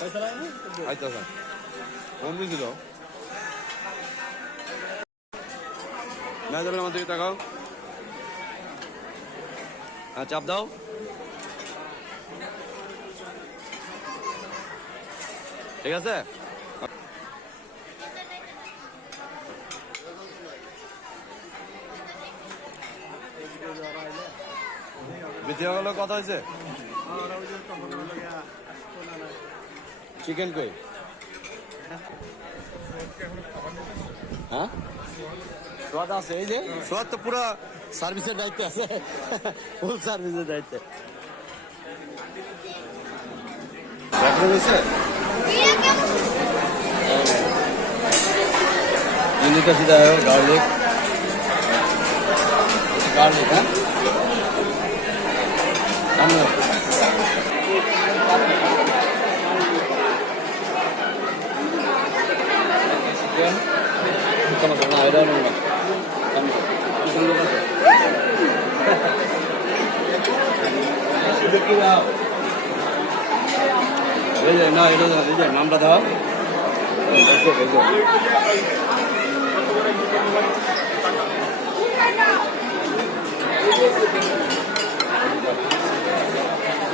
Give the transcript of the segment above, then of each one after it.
আচ্ছা ফোন দিয়েছিল না যাবেন আমার দিকে তাকাও হ্যাঁ চাপ দাও ঠিক আছে বিদ্যা গেল কথা হয়েছে চিকেন কই হ্যাঁ সোয়াদ আছে এই যে সোয়াদ তো পুরো সার্ভিসের দায়িত্বে আছে ফুল সার্ভিসের দায়িত্বে का सीधा है गार्लिक गार्लिक है चिकन चिकन करना है ना ना ये नाम बताओ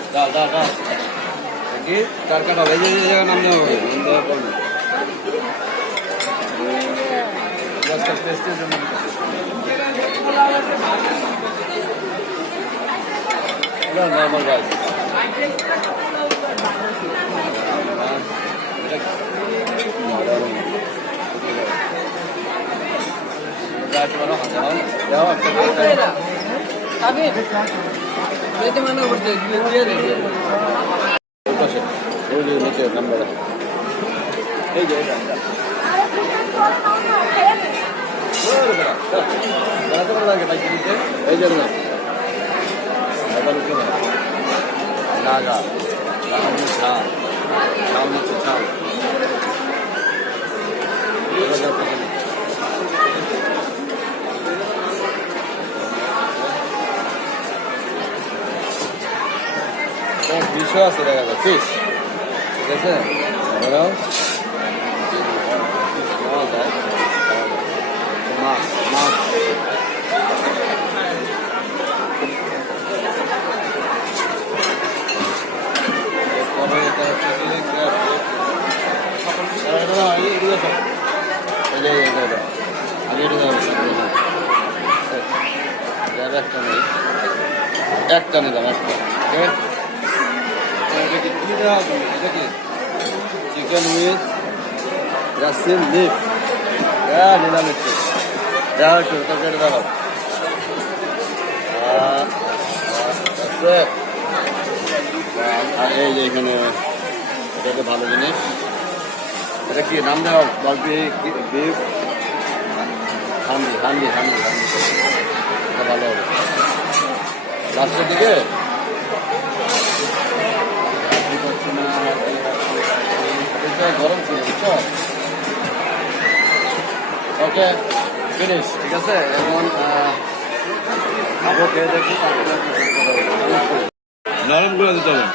डाल डाल डाल देखिए तड़का डाल ये जगह नाम नहीं होगा बस टेस्ट है जो नॉर्मल राइस अभी रेडी मानो बोलते दिया दे ऊपर से वो जो नीचे नंबर है ये जो है तो लगा के भाई नीचे ये जो है डबल के नागा नाम था नाम था ফিশও আছে দেখা যায় ফিশ ঠিক আছে মাছ মাছ একটা নিলাম একটা चिकन विथ रसिन लिप क्या नीला मिर्ची जाओ तरकारी दाओ এইখানে এটা তো ভালো জিনিস এটা কি নাম দেওয়া বাকি বিফ হান্ডি হান্ডি হান্ডি হান্ডি এটা ভালো হবে লাস্টের দিকে গরম ছিল বুঝছো ওকে ফিনিশ ঠিক আছে এখন খাবো খেয়ে দেখি নরম করে দিতে হবে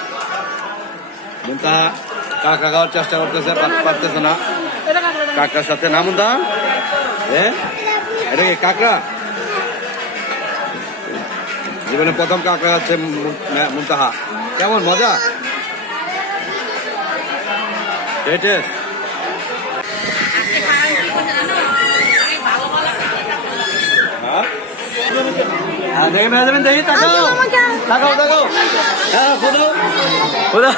মুন্তাহা কাঁকড়া খাওয়ার চেষ্টা করতেছে পারতেছে না কাঁকড়ার সাথে না মুন্তাহা এটা কি কাঁকড়া জীবনে প্রথম কাঁকড়া হচ্ছে মুন্তাহা কেমন মজা দেখে মেয়ে যাবেন দেখি তাকাও তাকাও তাকাও হ্যাঁ খুদাও খুদা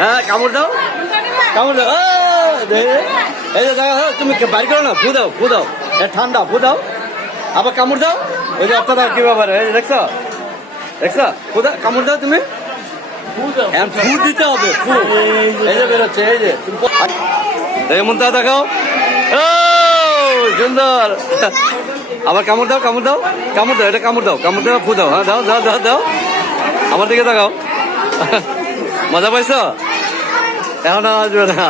হ্যাঁ কামড় দাও কামড় দাও এই যে দেখা তুমি বাড়ি করো না ফু দাও ফু দাও ঠান্ডা ফু দাও আবার কামড় দাও ওই যে একটা দাও কি ব্যাপার এই যে দেখছো দেখছো খুদা কামড় দাও তুমি ফু দিতে হবে ফু এই যে বেরোচ্ছে এই যে দেখে মন তা দেখাও ও সুন্দর আবার কামড় দাও কামড় দাও কামড় দাও এটা কামড় দাও কামড় দাও ফু দাও হ্যাঁ দাও দাও দাও দাও আমার দিকে দেখাও মজা পাইছো এখন আসবে না